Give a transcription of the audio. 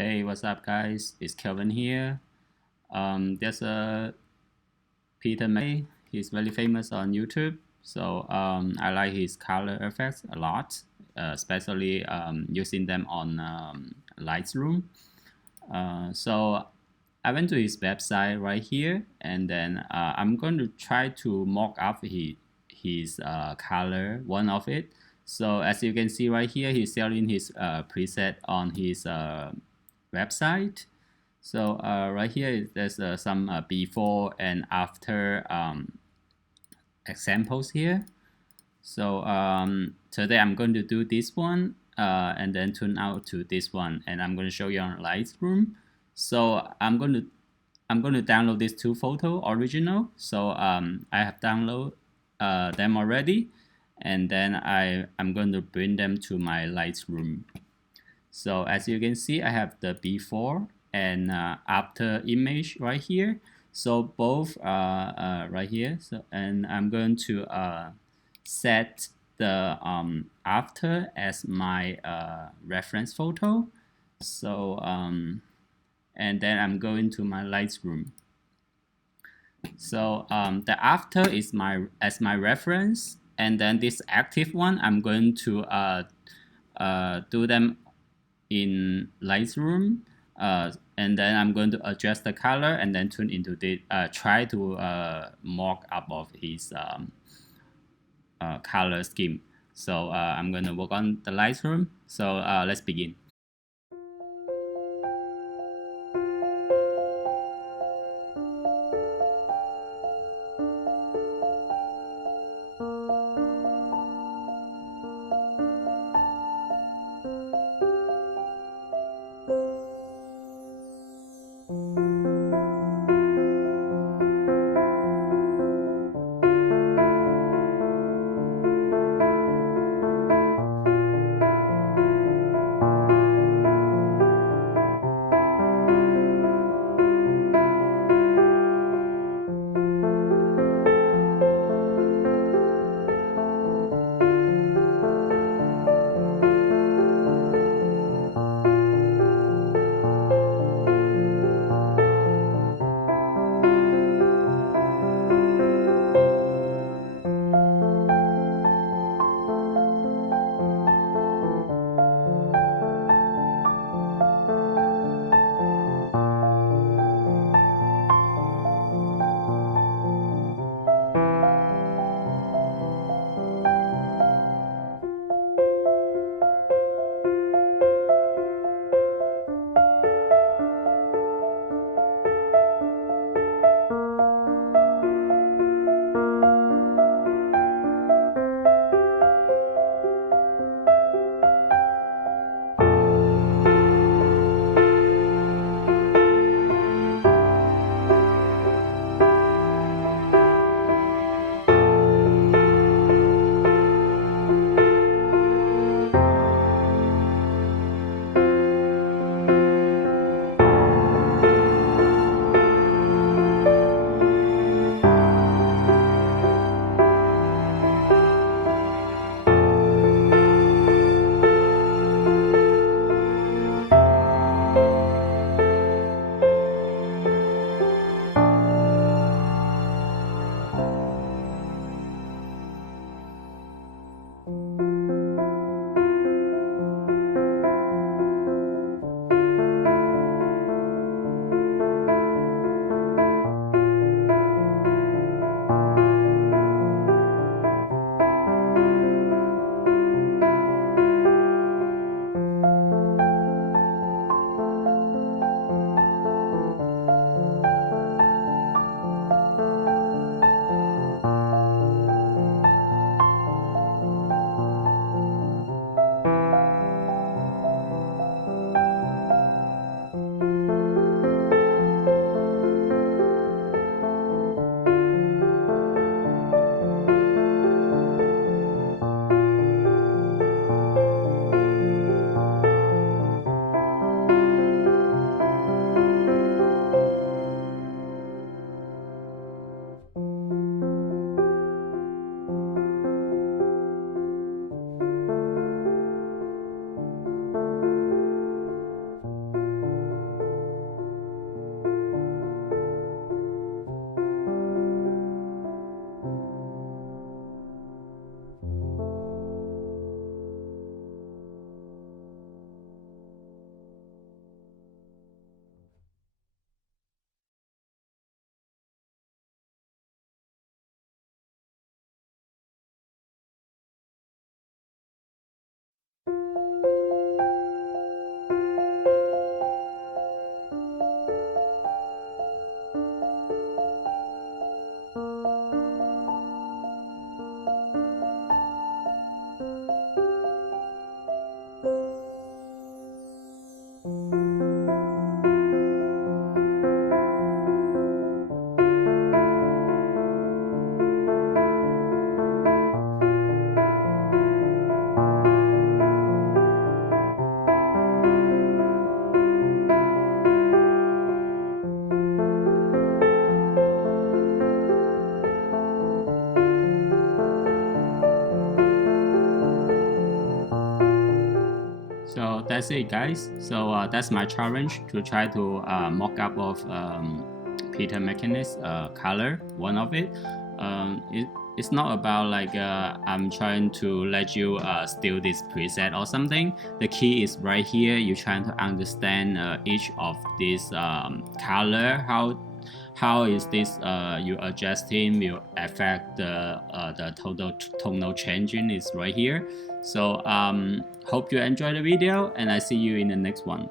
Hey, what's up, guys? It's Kelvin here. There's a Peter May. He's very famous on YouTube. So I like his color effects a lot, especially using them on Lightroom. So I went to his website right here, and then I'm going to try to mock up his color, one of it. So as you can see right here, he's selling his preset on his website. So right here, there's some before and after examples here. So today I'm going to do this one and then turn out to this one, and I'm going to show you on Lightroom. So I'm going to download these two photo original. So I have downloaded them already, and then I'm going to bring them to my Lightroom. So as you can see, I have the before and after image right here. So both right here. So and I'm going to set the after as my reference photo. So and then I'm going to my Lightroom. So the after is my reference, and then this active one I'm going to do them in Lightroom, and then I'm going to adjust the color and then turn into the try to mock up of his color scheme. So I'm going to work on the Lightroom. So let's begin. So that's it, guys. So that's my challenge to try to mock up of Peter McKinnon's color, one of it. It's not about like I'm trying to let you steal this preset or something. The key is right here. You're trying to understand each of this color, how is this you adjust him, you affect the total tonal changing is right here. So hope you enjoy the video, and I see you in the next one.